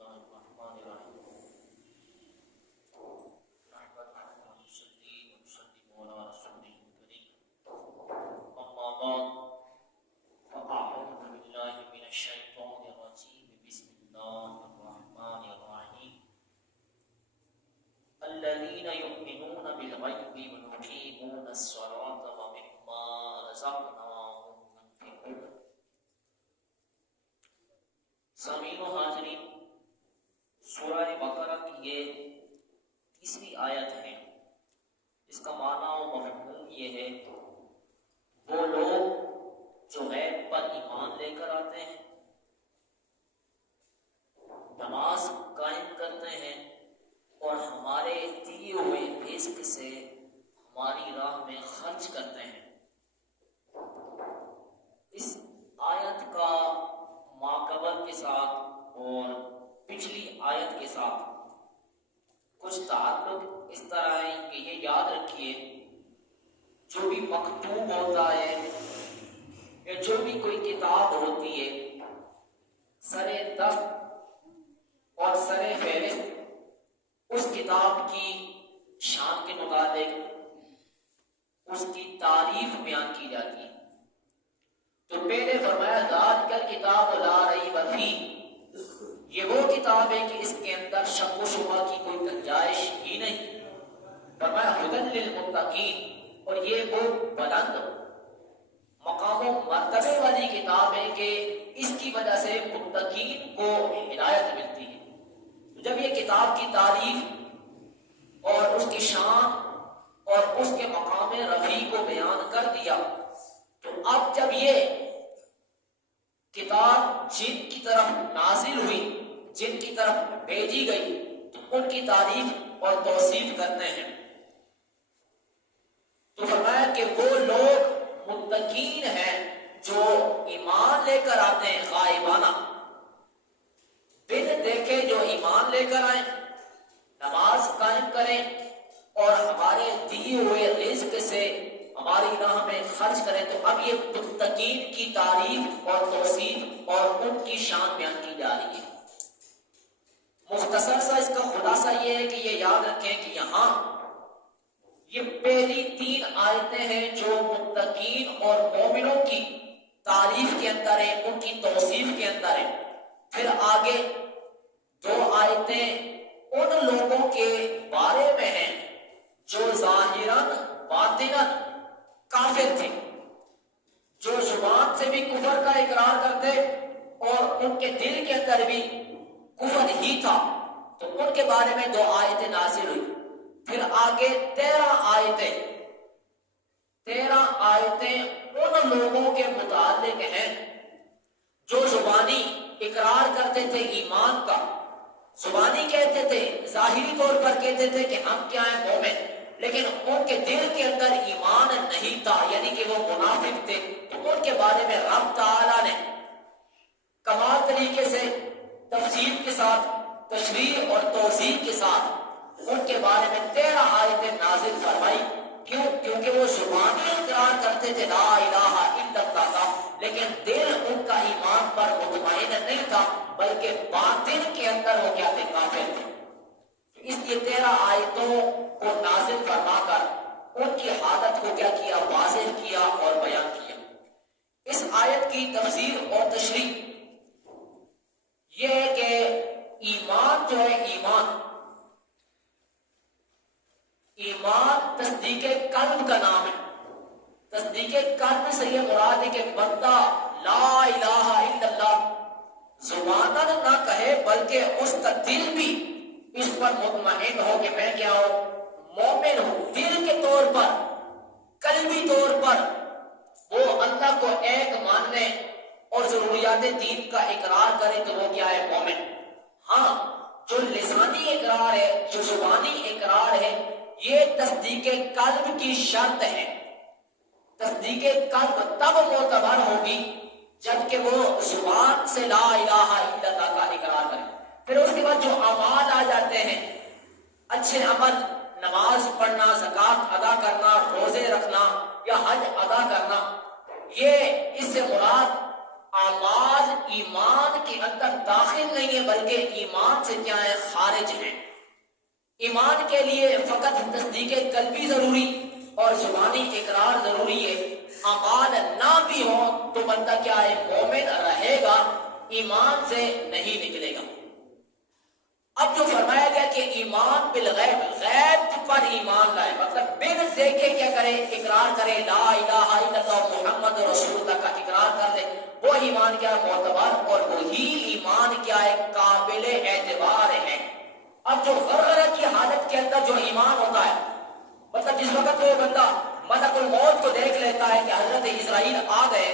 الله الرحمن الرحيم نحمده ونصلي ونسلم على رسوله الكريم أما بعد فأعوذ بالله من الشيطان الرجيم بسم الله الرحمن الرحيم الذين يؤمنون بالغيب ويقيمون الصلاة ومما رزقناهم ينفقون. سامعین و حاضرین، سورہ بقرہ کی یہ تیسری آیت ہے. اس کا معنی و مفہوم یہ ہے وہ لوگ جو غیب پر ایمان لے کر آتے ہیں، نماز قائم کرتے ہیں اور ہمارے دیے ہوئے رزق سے ہماری راہ میں خرچ کرتے ہیں. اس آیت کا ماقبل کے ساتھ اور پچھلی آیت کے ساتھ کچھ تعلق اس طرح ہے کہ یہ یاد رکھیے، جو بھی مکتوب ہوتا ہے یا جو بھی کوئی کتاب ہوتی ہے، سر دست اور سر فہرست اس کتاب کی شان کے مطابق اس کی تعریف بیان کی جاتی ہے. تو پہلے فرمایا ذالک الکتاب لا ریب فیہ، یہ وہ کتاب ہے کہ اس کے اندر شک و شبہ کی کوئی گنجائش ہی نہیں. فرمایا ھدی للمتقین، اور یہ وہ بلند مقام و مرتبے والی کتاب ہے کہ اس کی وجہ سے متقین کو ہدایت ملتی ہے. جب یہ کتاب کی تعریف اور اس کی شان اور اس کے مقام رفیع کو بیان کر دیا، تو اب جب یہ کتاب جن کی طرف نازل ہوئی، جن کی طرف بھیجی گئی، تو ان کی تعریف اور توصیف کرتے ہیں. تو فرمایا کہ وہ لوگ متقین ہیں جو ایمان لے کر آتے ہیں غائبانہ، بن دیکھے جو ایمان لے کر آئیں، نماز قائم کریں اور ہمارے دیے ہوئے رزق سے ہماری راہ میں خرچ کریں. تو اب یہ متقین کی تعریف اور توصیف اور ان کی شان بیان کی جا رہی ہے. مختصر سا اس کا خلاصہ یہ ہے کہ یہ یاد رکھیں کہ یہاں یہ پہلی 3 آیتیں ہیں جو متقین اور مومنوں کی تعریف کے اندر ہیں، ان کی توصیف کے اندر ہیں. پھر آگے 2 آیتیں ان لوگوں کے بارے میں ہیں جو ظاہراً باطناً کافر تھے، جو زبان سے بھی کفر کا اقرار کرتے اور ان کے دل کے اندر بھی کفر ہی تھا. تو ان کے بارے میں 2 آیتیں نازل ہوئی. پھر آگے 13 آیتیں ان لوگوں کے متعلق ہیں جو زبانی اقرار کرتے تھے ایمان کا، زبانی کہتے تھے، ظاہری طور پر کہتے تھے کہ ہم کیا ہیں مومن، لیکن ان کے دل کے اندر ایمان نہیں تھا، یعنی کہ وہ منافق تھے. تو ان کے بارے میں رب تعالیٰ نے کمال طریقے سے تفصیل کے ساتھ، تشریح اور توضیح کے ساتھ ان کے بارے میں 13 آیتیں نازل فرمائی. کیوں؟ کیونکہ وہ زبانی اقرار کرتے تھے لا الہ الا اللہ، لیکن دل ان کا ایمان پر مطمئن نہیں تھا، بلکہ باطن کے اندر وہ کیا تھے؟ کافر تھے. اس لیے 13 آیتوں کو نازل فرما کر ان کی حالت کو کیا کیا؟ واضح کیا اور بیان کیا. اس آیت کی تفسیر اور تشریح یہ ہے کہ ایمان جو ہے، ایمان تصدیق قلب کا نام ہے. تصدیق قلب سے یہ مراد ہے کہ بندہ لا الہ الا اللہ زباناً نہ کہے، بلکہ اس کا دل بھی اس پر مطمئن ہو کہ میں کیا ہوں؟ مومن ہوں. دل کے طور پر، قلبی طور پر وہ اللہ کو ایک ماننے اور ضروریات دین کا اقرار کرے تو وہ کیا ہے؟ مومن. ہاں، جو لسانی اقرار ہے، جو زبانی اقرار ہے، یہ تصدیق قلب کی شرط ہے. تصدیق قلب تب معتبر ہوگی جبکہ وہ زبان سے لا الہ الا اللہ کا اقرار کرے. پھر اس کے بعد جو اعمال آ جاتے ہیں، اچھے عمل، نماز پڑھنا، زکوٰۃ ادا کرنا، روزے رکھنا یا حج ادا کرنا، یہ اس سے مراد اعمال ایمان کے اندر داخل نہیں ہے بلکہ ایمان سے کیا ہے خارج ہے. ایمان کے لیے فقط تصدیق قلبی ضروری اور زبانی اقرار ضروری ہے. اعمال نہ بھی ہوں تو بندہ کیا ہے مومن رہے گا, ایمان سے نہیں نکلے گا. اب جو فرمایا گیا کہ ایمان بالغیب, غیب پر ایمان لائے, مطلب بن دیکھے کیا کرے, اقرار کرے, لا الہ الا اللہ محمد رسول اللہ کا اقرار کر دے, وہ ایمان کیا ہے معتبر, اور وہی ایمان کیا ہے قابل اعتبار ہے. اب جو غرغرہ کی حالت کے اندر جو ایمان ہوتا ہے, مطلب جس وقت وہ بندہ ملک الموت کو دیکھ لیتا ہے کہ حضرت اسرائیل آ گئے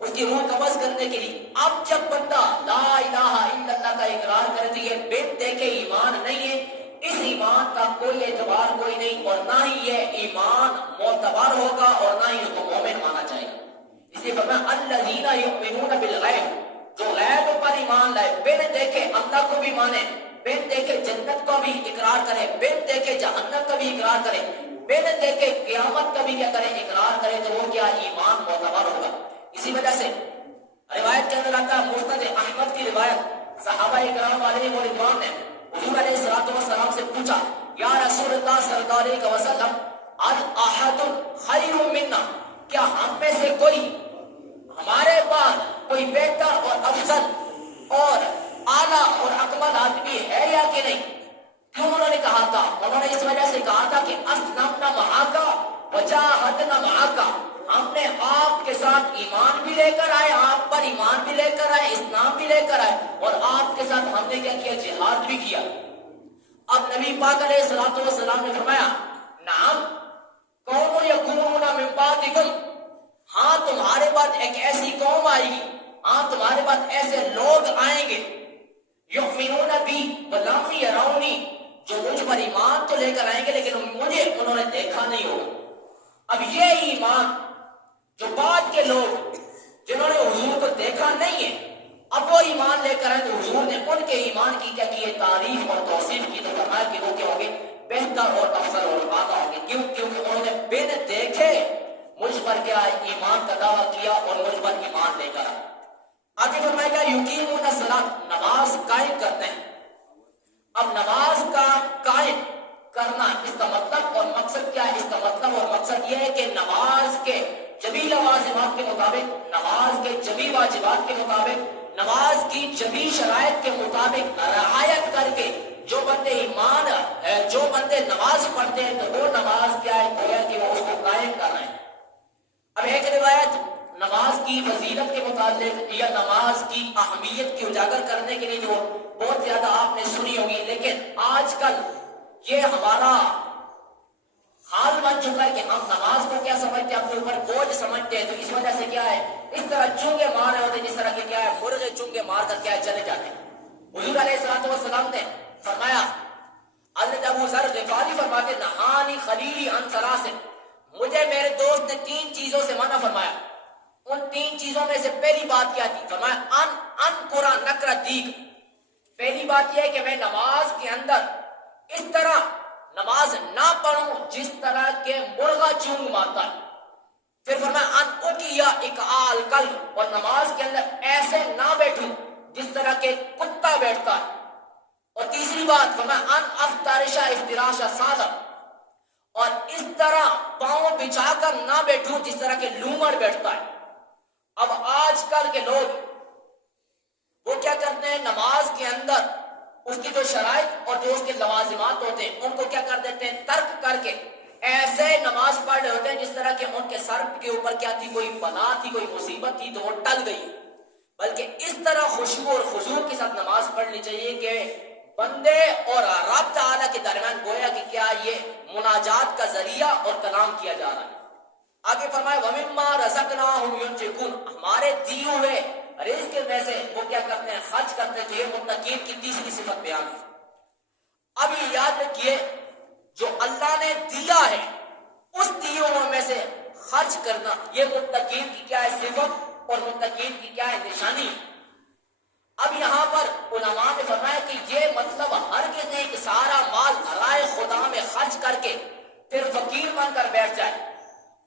اس کی روح قبض کرنے کے لیے, اب جب بندہ لا الہ الا اللہ کا اقرار کرے تو یہ بن دیکھے ایمان نہیں ہے. اس ایمان کا کوئی اعتبار کوئی نہیں, اور نہ ہی یہ ایمان معتبر ہوگا اور نہ ہی اس کو مومن مانا جائے گا. اس لیے فرمایا الذین یؤمنون بالغیب, جو غیب پر ایمان لائے, بن دیکھے اللہ کو بھی مانے, بن دیکھے جنت کو بھی اقرار کرے, بن دیکھے جہنم کا بھی اقرار کرے, بن دیکھے قیامت کا بھی کیا کرے اقرار کرے, تو وہ کیا ایمان معتبر ہوگا. اسی وجہ سے روایت کے اندر آتا ہے, مسند احمد کی روایت, صحابہ اکرام علیہ رضوان نے حضور علیہ الصلوۃ والسلام سے پوچھا, یا رسول اللہ صلی اللہ علیہ وسلم, الاحد خیر منا, کیا ہم میں سے کوئی ہمارے بعد کوئی بہتر اور افضل اور اعلیٰ اور اکمل آدمی ہے یا کہ نہیں؟ کیوں انہوں نے کہا تھا؟ انہوں نے اس وجہ سے کہا تھا کہ اسلمنا معاک وجاہدنا معاک, ہم نے آپ کے ساتھ ایمان بھی لے کر آئے, آپ پر ایمان بھی لے کر آئے, اسلام بھی لے کر آئے, اور آپ کے ساتھ ہم نے کیا کیا, جہاد بھی کیا. اب نبی پاک علیہ الصلوۃ والسلام نے فرمایا, نعم قوم یکونون من بعدکم, ہاں تمہارے بعد ایک ایسی قوم آئے گی, ہاں تمہارے بعد ایسے لوگ آئیں گے, یؤمنون بی ولم یرونی, جو مجھ پر ایمان تو لے کر آئیں گے لیکن مجھے انہوں نے دیکھا نہیں ہوگا. اب یہ ایمان جو بعد کے لوگ جنہوں نے حضور کو دیکھا نہیں ہے, اب وہ ایمان لے کر آئے تو حضور نے ان کے ایمان کی کیا کی, تعریف اور توصیف کی, تو فرمایا کہ وہ کیا ہوں گے, بہتر اور افضل اور اعلیٰ ہوں گے. کیوں؟ کیونکہ انہوں نے بن دیکھے مجھ پر کیا ایمان کا دعویٰ کیا اور مجھ پر ایمان لے کر آئے. آگے فرمایا گیا یقیمون الصلاۃ, نماز قائم کرتے ہیں. اب نماز کا قائم کرنا اس کا مطلب اور مقصد کیا ہے؟ اس کا مطلب اور مقصد یہ ہے کہ نماز کے جبھی لوازمات کے مطابق, نماز کے جبھی واجبات کے مطابق, نماز کی جبھی شرائط کے مطابق رعایت کر کے جو بندے ایمان جو بندے نماز پڑھتے ہیں تو وہ نماز کیا ہے گویا کہ وہ اس کو قائم کر رہے ہیں. اب ایک روایت نماز کی فضیلت کے متعلق یا نماز کی اہمیت کی اجاگر کرنے کے لیے جو بہت زیادہ آپ نے سنی ہوگی, لیکن آج کل یہ ہمارا حال بن چکا ہے کہ ہم نماز کو کیا سمجھتے ہیں, اپنے اوپر بوجھ سمجھتے ہیں. تو اس وجہ سے کیا ہے, اس طرح چونگے مار رہے ہوتے ہیں جس طرح کہ کیا ہے مرغے چونگے مار کر کیا ہے چلے جاتے ہیں. حضور علیہ الصلوۃ والسلام نے فرمایا, حضرت ابو ذر غفاری فرماتے, نہانی خلیلی عن ثلاث, مجھے میرے دوست نے 3 چیزوں سے منع فرمایا. ان 3 چیزوں میں سے پہلی بات کیا تھی؟ فرمایا ان قرآن نقر دیگ, پہلی بات یہ ہے کہ میں نماز کے اندر اس طرح نماز نہ پڑھوں جس طرح کے مرغا چونگ مارتا ہے. پھر فرمایا ان اکیا اکعال قلب, اور نماز کے اندر ایسے نہ بیٹھوں جس طرح کے کتا بیٹھتا ہے. اور تیسری بات فرمایا ان افترشا افتراش صادق, اور اس طرح پاؤں بچھا کر نہ بیٹھوں جس طرح کے لومڑ بیٹھتا ہے. اب آج کل کے لوگ وہ کیا کرتے ہیں, نماز کے اندر اس کی جو شرائط اور جو اس کے لوازمات ہوتے ہیں ان کو کیا کر دیتے ہیں, ترک کر کے ایسے نماز پڑھ رہے ہوتے ہیں جس طرح کہ ان کے سر کے اوپر کیا تھی, کوئی بلا تھی, کوئی مصیبت تھی تو وہ ٹل گئی. بلکہ اس طرح خشوع اور خضوع کے ساتھ نماز پڑھنی چاہیے کہ بندے اور رب تعالیٰ کے درمیان گویا کہ کیا یہ مناجات کا ذریعہ اور کلام کیا جا رہا ہے. آگے فرمائے وَمِمَّا رَزَقْنَاهُمْ يُنْفِقُونَ, ہمارے دیے ہوئے رزق میں سے وہ کیا کرتے ہیں, خرچ کرتے ہیں. تو یہ متقین کی تیسری صفت بیان ہے. اب یہ یاد رکھیے, جو اللہ نے دیا ہے اس دیوں میں سے خرچ کرنا یہ متقین کی کیا ہے صفت اور متقین کی کیا ہے نشانی. اب یہاں پر علماء نے فرمایا کہ یہ مطلب ہرگز نہیں کہ سارا مال رائے خدا میں خرچ کر کے پھر فقیر بن کر بیٹھ جائے,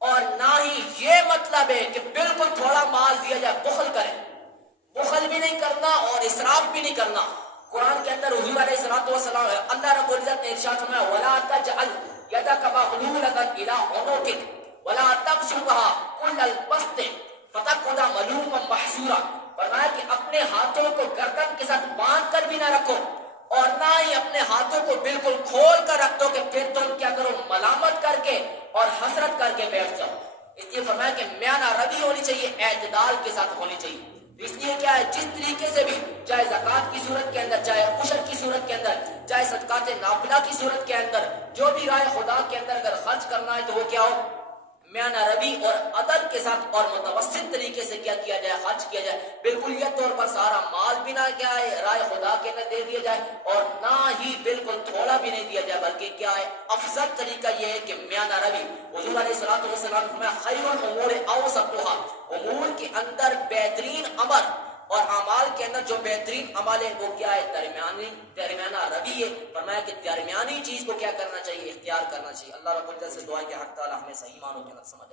اور نہ ہی یہ مطلب ہے کہ بالکل تھوڑا مال دیا جائے بخل کرے. بھی نہیں کرنا اور اسراف بھی نہیں کرنا. قرآن کے اندر حضور علیہ الصلوۃ والسلام اللہ رب العزت نے ارشاد فرمایا ولا تجعل يدك مغلولة إلى عنقك ولا تبسطها كل البسط فتقعد ملوما محسورا. فرمایا کہ اپنے ہاتھوں کو گردن کے ساتھ باندھ کر بھی نہ رکھو اور نہ ہی اپنے ہاتھوں کو بالکل کھول کر رکھ دو کہ پھر تم کیا کرو ملامت کر کے اور حسرت کر کے بیٹھ جاؤ. اس لیے فرمایا کہ میانہ روی ہونی چاہیے, اعتدال کے ساتھ ہونی چاہیے. اس لیے کیا ہے جس طریقے سے بھی چاہے زکوٰۃ کی صورت کے اندر, چاہے عشر کی صورت کے اندر, چاہے صدقات نافلہ کی صورت کے اندر, جو بھی رائے خدا کے اندر اگر خرچ کرنا ہے تو وہ کیا ہو میانہ روی اور عدل کے ساتھ اور متوسط طریقے سے کیا کیا جائے, خرچ کیا جائے. بالکلیت طور پر سارا مال بھی نہ کیا ہے رائے خدا کے اندر دے دیا جائے اور نہ ہی بالکل تھوڑا بھی نہیں دیا جائے, بلکہ کیا ہے افضل طریقہ یہ ہے کہ میانہ روی. حضور علیہ الصلوۃ والسلام نے فرمایا خیر الامور اوسطها, امور کے اندر بہترین عمل اور اعمال کے اندر جو بہترین عمل ہے وہ کیا ہے درمیانہ روی ہے. فرمایا کہ درمیانی چیز کو کیا کرنا چاہیے, اختیار کرنا چاہیے. اللہ رب العزت سے دعا ہے کہ حق تعالی ہمیں صحیح معنوں کے اندر سمجھ